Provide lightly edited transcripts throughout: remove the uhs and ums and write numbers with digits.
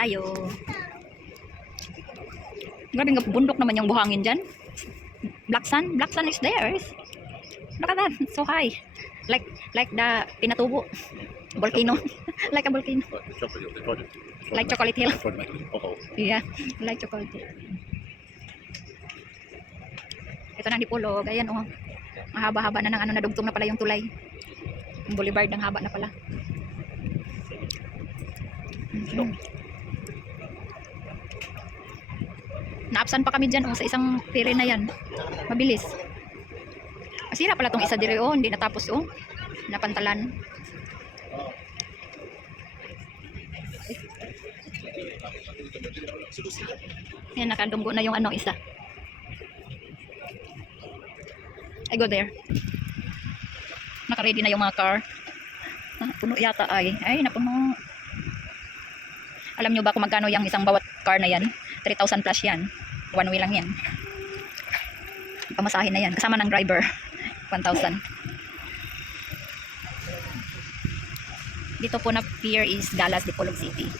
tayo. Grabe nga bundok naman yung buhangin dyan. Black sun is there. Look at that, so high. Like the Pinatubo volcano. Like a volcano. Like Chocolate Hill. Yeah, like Chocolate Hill. Ito na Dipolog. Ayan oh. Mahaba-haba na ng ano, nadugtong na pala yung tulay. Yung boulevard ng haba na pala. Naapsan pa kami dyan oh, sa isang ferry na yan. Mabilis. Masira pala tong isa dire oh, hindi natapos oh. Napantalan. Yan, nakadunggo na yung ano isa. I go there. Naka-ready na yung mga car. Puno yata ay. Ay, napuno. Alam nyo ba kung magkano yung isang bawat car na yan? 3,000 plus yan. One way lang yan. Pamasahin na yan. Kasama ng driver. 1,000. Dito po na pier is Dallas, Dipolog City.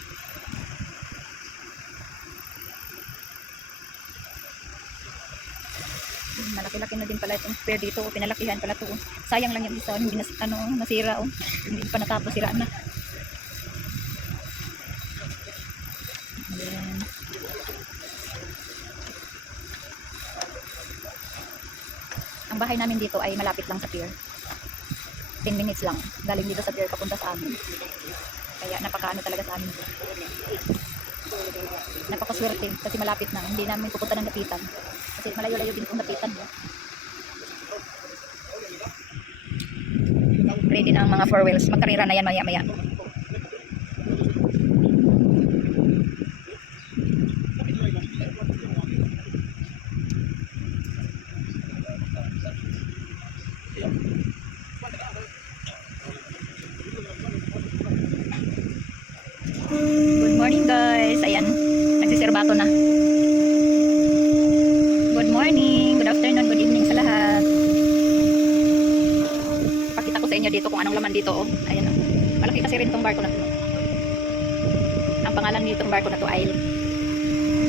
Malaki-laki na din pala itong pier dito. Pinalakihan pala ito. Sayang lang yung isa. Hindi nasira. Oh. Hindi pa natapos. Sira na. Ayan. Ang bahay namin dito ay malapit lang sa pier. 10 minutes lang. Galing dito sa pier papunta sa amin. Kaya napakaano talaga sa amin. Napakaswerte kasi malapit na. Hindi namin pupunta ng Dapitan. Kasi malayo-layo din kung Dapitan. Ready na ang mga four wheels. Magkarira na yan maya-maya. Good morning guys. Ayan, nagsiserbato na. Good morning, good afternoon, good evening sa lahat. Pakita ko sa inyo dito kung anong laman dito oh. Ayan oh. Malaki kasi rin tong barko na to. Ang pangalan nitong barko na to ay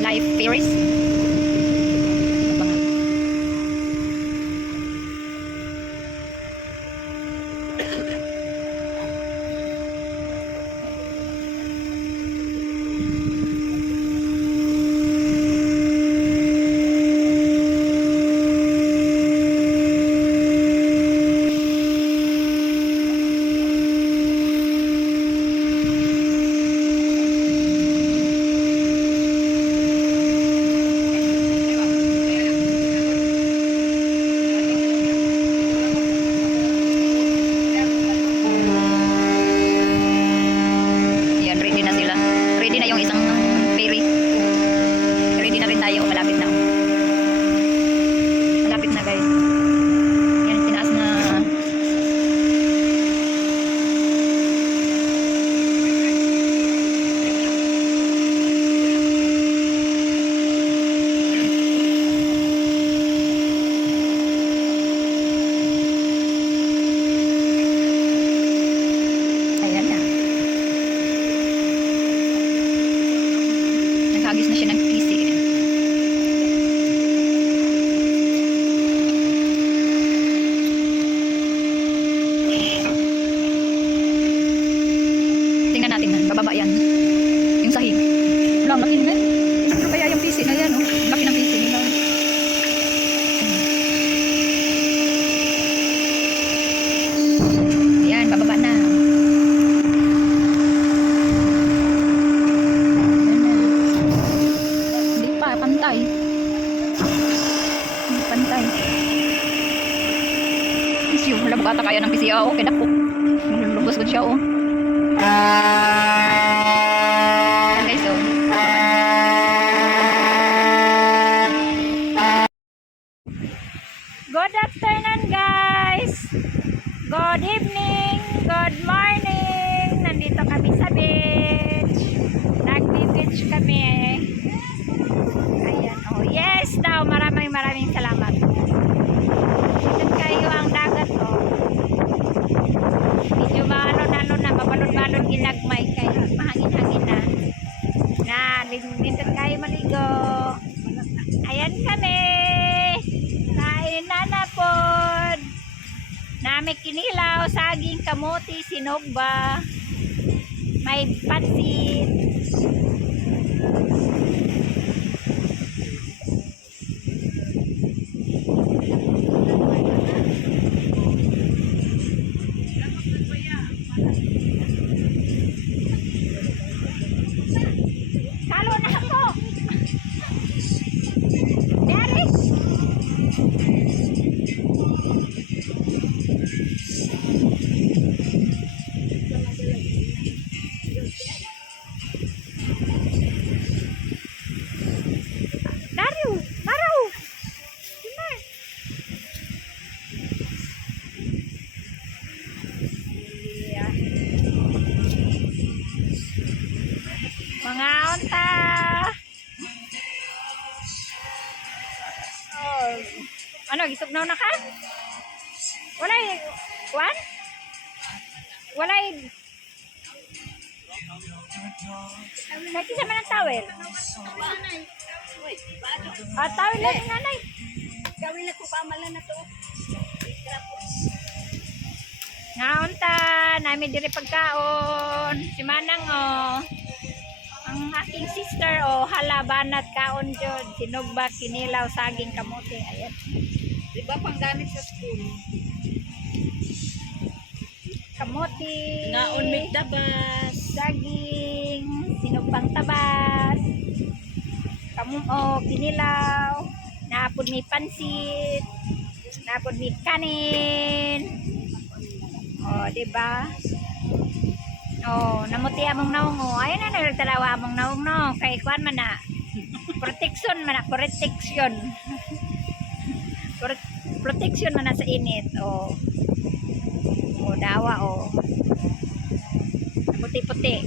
Life Ferries. Hagis na siya ng PC. Tingnan natin man, bababa yan. Yung sahig. Wala, laki na. Ano kaya yung PC na yan? Oh? Laki ng PC nila. Ayan, bababa na. Pantay. Isyo, wala bukata kaya ng PCA o kaya po. Lubos ko siya o. Guys o. Good afternoon guys. Good evening. Good morning. Nandito kami sa beach. Nagbi-beach kami. Ayan o. Yes daw. Maraming salamat. Ito kayo ang dagat o. Medyo maano na, mabalon-balon ginagmay kayo. Mahangin-hangin na. Nindot kayo maligo. Ayan kami. Kain na po. Nami kinilaw, saging, kamote, sinogba. May pansit. Kalo na ako. Dari. Dario, Maraw. Sina? Yeah. Mga unta. Oh. Ano, gisugnaw na ka? Walay, Juan? Walay. Nakisa man ang tawel. Tawel lang yung nanay. Gawin na ko pamala na to. Ngaon ta, namin diri pagkaon. Si Manang ang aking sister hala banat kaon jud. Sinugba, kinilaw, saging, kamote. Ayan. Di ba pang gamit sa school? Kamote. Naon may dabas. Saging, sinugbang tabas. Kinilaw. Naapod may pansit. Naapod may kanin. Diba? Namuti among naong ayun na nagtalawa among naong no. Kay kuan man na. Protection man na, protection. Protection man na sa init. Dawa puti-puti.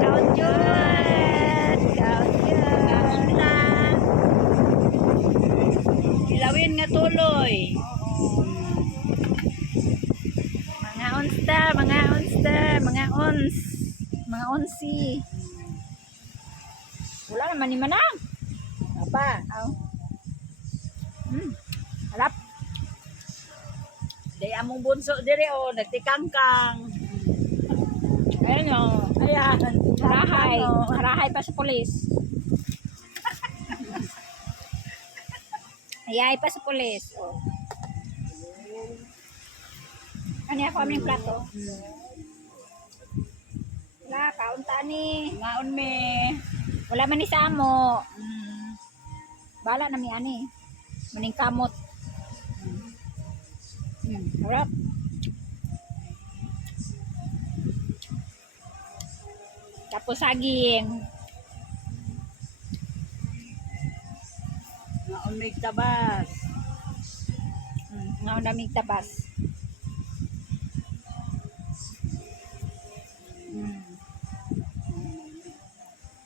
Kaon jud. Kaon na. Ilawin nga tuloy. Mga onsta, mga onsi. Wala naman ni Manang. Apa? Harap. Day among bunso dire nagtikangkang. Ayan Ayan. Harahay pa sa pulis. Hayay pa sa pulis. Ano ako aming plato? Wala, kaunta ni. Ngaon me. Wala man ni sa amo. Bala na mi ani. Maning kamot. Harap. Tapos saging. Ngaon may tabas. Ngaon daming tabas.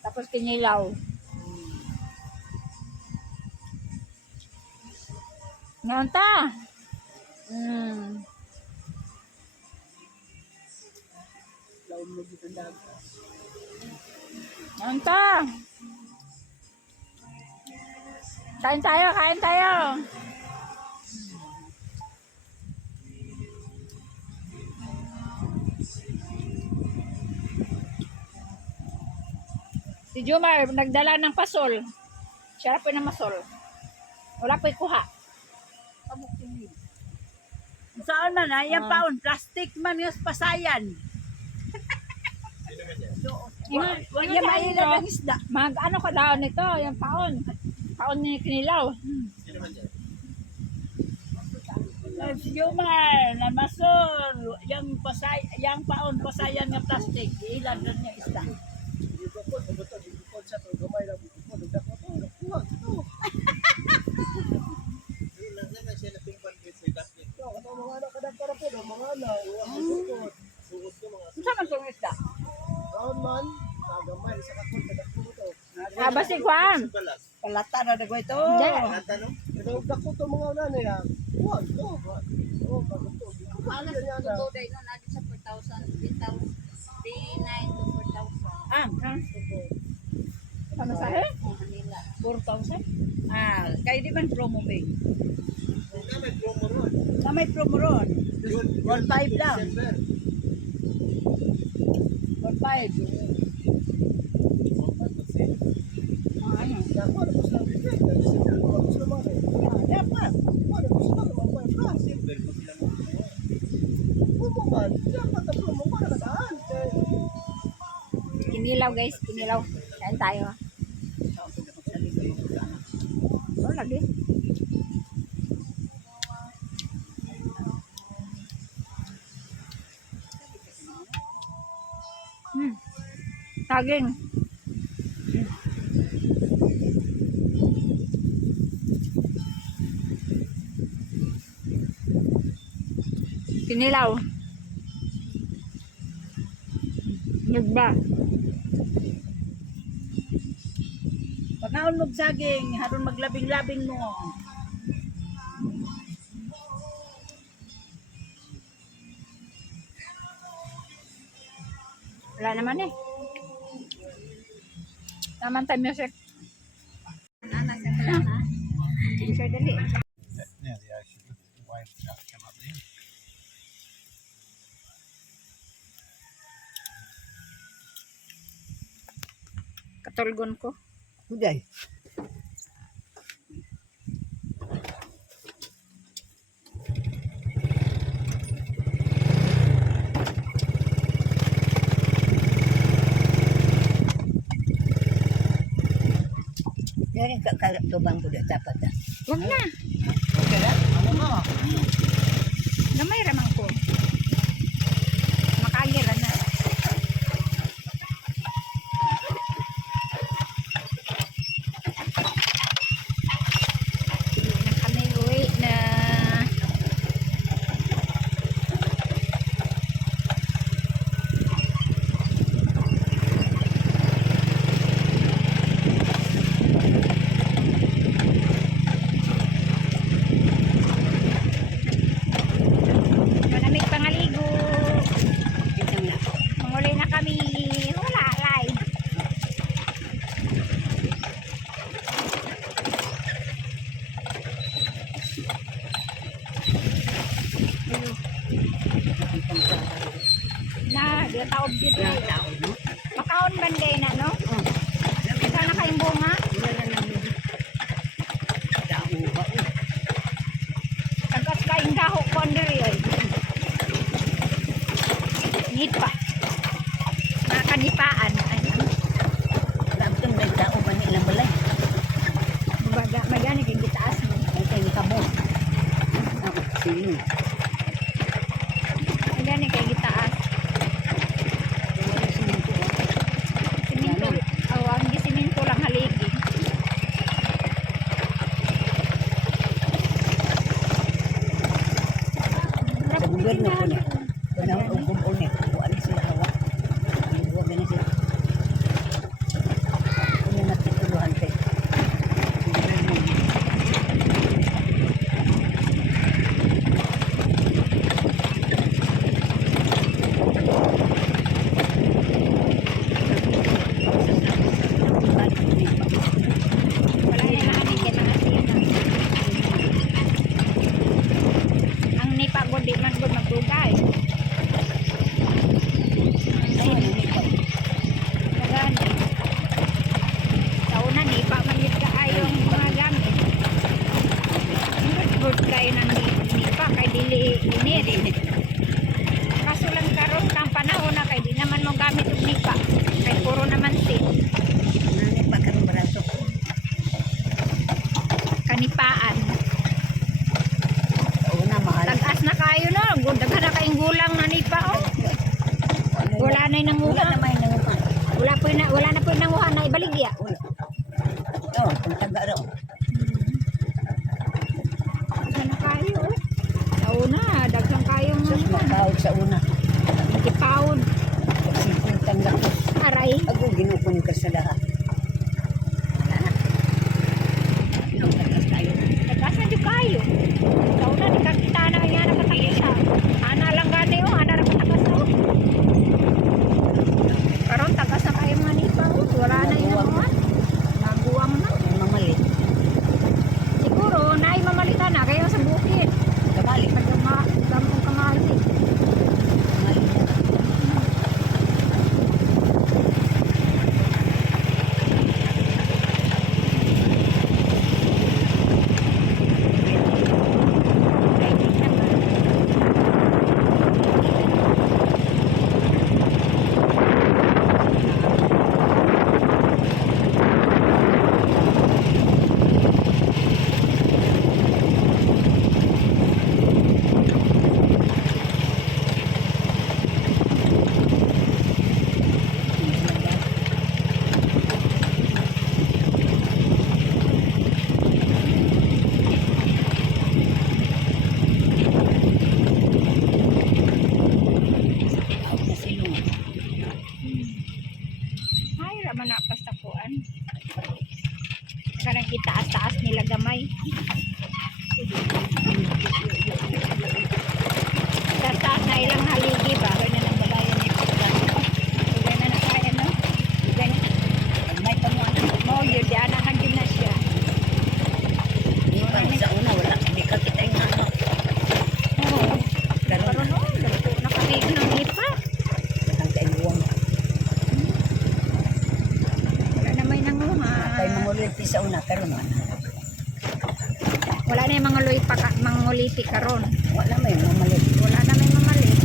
Tapos kinilaw. Ngaon ta? Laon mo dito dagat. Ngaon ta? Kain tayo. Si Jomar, nagdala ng pasol. Siya po ng masol. Wala po ikuha. Saan man yan paon plastic man yung pasayan. Yung maila ng isda. Ano ka daw nito? Yung paon. Paon ni kinilaw. Humar na masol yang paon pasayan nga plastic ilan na niya isda. Unsa man tong isda? Basi kwan. Palata na dagoy to. Alas to go day no na sa 4,000, 10,000. Di Pamasahe? 4,000? Ah, kaya di man promo ba? Na may promo ron. 1,500 lang. 1,500. Ano? Dapat. Kinilaw guys, kinilaw. Kain tayo. Oh, lagi. Saging. Kinilaw. Nagba. Pagkaon mo saging, haron maglabing-labing mo. Wala naman eh. Naman time music. Sure, dali. Yeah, the actual wife shot come up there. Katulgon ko. Uday. Yan yung kakatubang ko dyan, dapat na. Wag na. Okay, ano na? Gamay ramang ko. Makagira na. Hindi na kami uwi na. Malamig pangaligo. Manguli na kami. Wala, live. Na, di taob dito. Makaon banday na, no? Sana kayong bunga. Tagas kayong daho ko diri ay. Ngit pa. Nakanipaan. Ano? Baga, magani kay gitaas mo. Magani kay gitaas. Siminto. Awang di siminto lang haligi. Sa gobyerno po niya. Panahon ang gumol niya. Kuhaan sila hawa. Ang buwag na siya. Kung yung natituluhan kayo. Wala na namin kay mga sina. Ang nipa ko di man ko magdugay. Nagani. Sa una nipa man yun kaayong mga gamit. Good kayo ng nipa kay dili init. Kaso lang karon kang panahon na kay di naman mo gamit og nipa. Kay puro naman tin. Nanay pa karong baraso. Kanipaan. Una mahal. Tagas na kayo no. Daghan na kayong gulang na nipa oh. Wala na yung Wala nanguha. na may nangupan. Wala na po yung nanguha na ibaligya. Wala. Oo, kung taga raw. Daghan na kayo oh. Sa una, daghan kayong Sus, makahawag sa una. ikipaon. Kasi kung tangga ko. Aray. Ako ginupon ka sa lahat. Wala na. Ang tagas tayo. Tagas na yung kayo. Sa una, di kakita na kaya nakatagisa. Ana lang gani oh. Ana lang katagas na oh. Karon tagas na kayo mga nipa oh. Wala na yung nanguha. bahay. Tata na ilang haligi ba? Ganyan ang balayan nito. Ganyan na nakaya, no? Ganyan. May panguan. Mo, yun, di anak ang gymnasya. Hindi pa sa una, wala. Hindi ka kita yung ano. Oo. Ganun. Pero no, luto na kami ng ipa. Ang kailuwang. Wala na may nanguha. Kay manguliti sa una, karon ano. Wala na yung mga loy pa manguliti karon. Wala may mamalit. Wala na may mamalit.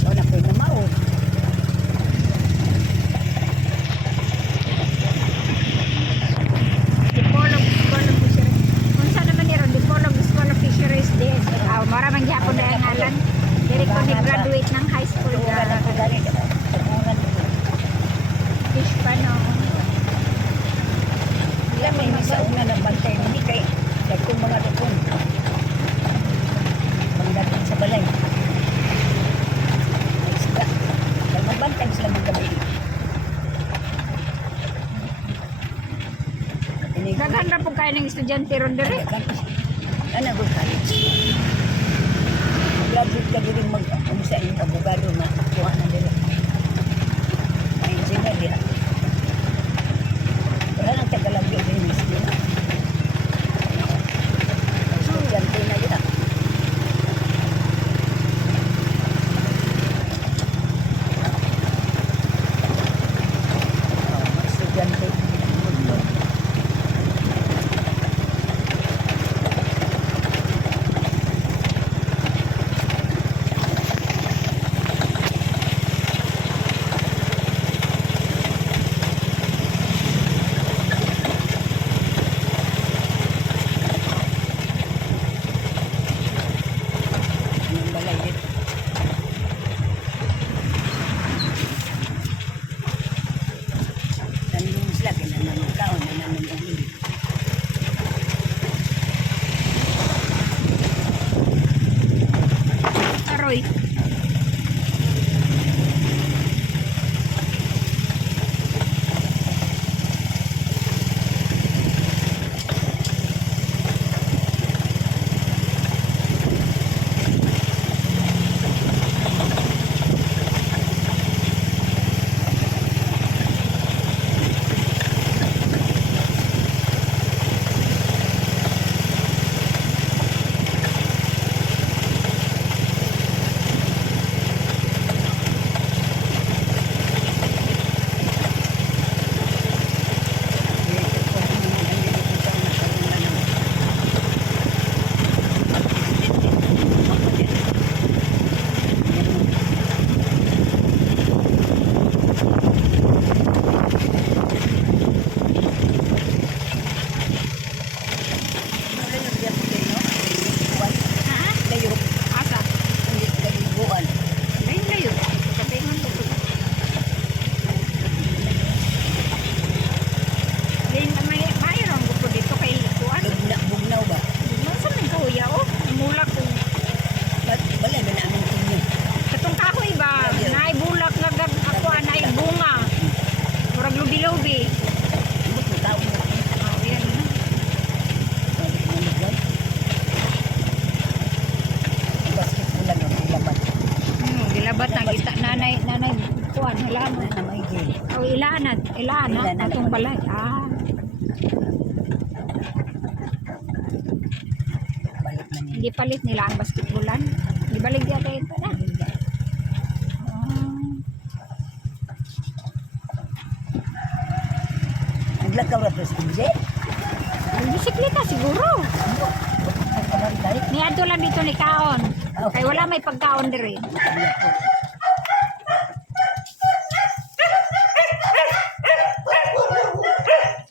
Wala po na maod. Dipolog fisheries. Kung saan naman niron, Dipolog School of Fisheries din. Maraming Japon na yung ngalan. Diri ko ni-graduate ng high school Tuwa na ko gani. Tumungan ko. fish pa no. Wala may sa una na bantay ni kay kung mga dukon. Pagdating sa balay. Ay sila. Dahil magbantay sila maggabi. Ini Daghan ra po kayo ng estudyante ron diri. ano ko college. Graduate ka din mag-umsa yung abogado na kuha na din. Ay sila din. Wala nang tagalagyo din yung sila. Estudyante na yun. Estudyante. Yung balay dito. Tanong sila, kinanang kaon, nananong ulit. Aroy. Ha? Asa? Layo layo. Sabihin mo ko. Din may mayroon ko dito kay kuan. Bugnaw ba? Nasa may kuya oh. Mulak ko. Balay ba namin inyo? Katong kahoy ba? Naay bulak nga gag ako anay bunga. Murag lubi-lubi. Ibot mo tao mo. Oh, yan. Basketball lang ang ilaban. Gilabat na kita nanay kuan halaman. Na may gay. Oh, ilaanat atong balay. Ah, Balik na niya. hindi palit nila ang basketballan. Ibalik dia kay ito na. Naglakaw na to sa DJ. Ang bisikleta siguro. Ni adto lang dito ni kaon. Kay wala may pagkaon diri.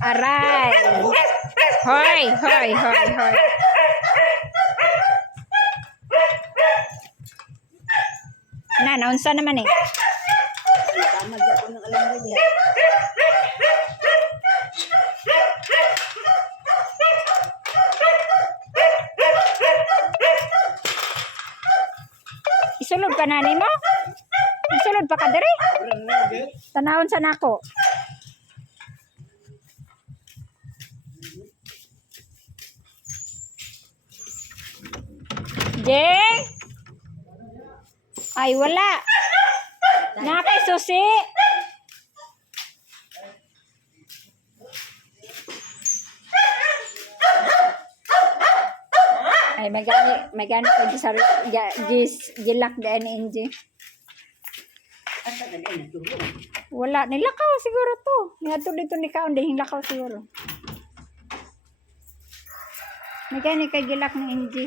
Aray. Hoy, hoy, hoy, hoy. Na, naunsa naman eh. Tama dyan ko ng alam rin yan. Isulod ka nanay mo? Isulod pa ka diri? Tanawon sa nako. Jeng? Ay, wala. Nakay susi. Ay, magani ko sa gilak daan ni Inji. Asa na din natulog. Wala, nilakaw siguro to. Nga to dito ni Kaon, dihing lakaw siguro. Magani kay gilak ni Inji.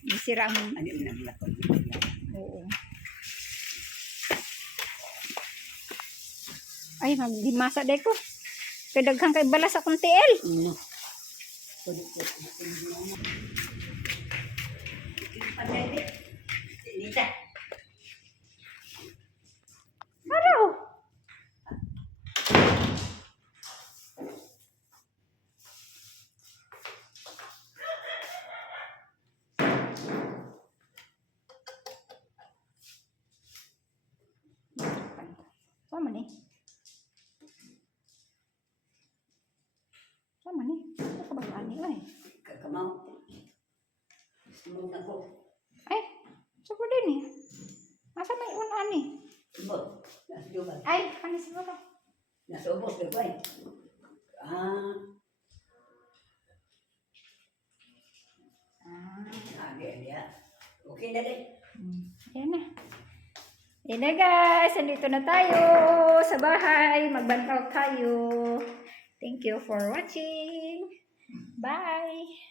Bisira ang... Ano yung naglakon? Oo. Ay, magdimasa day ko. Kay daghang kay balas akong tiil. No. Nita. Ano? Sama ni. Sama ni. Ano ka ba ani ay? Kakamaw. Sumong ako. Ay, sabo din eh. Asa may unan ni? Sumong. Nasa jubal. Ay, ano siguro? Nasa ubos. Gagawin. Ah. Agi. Okay na din. Yan na. Yan na guys, andito na tayo sa bahay. Magbantaw tayo. Thank you for watching. Bye.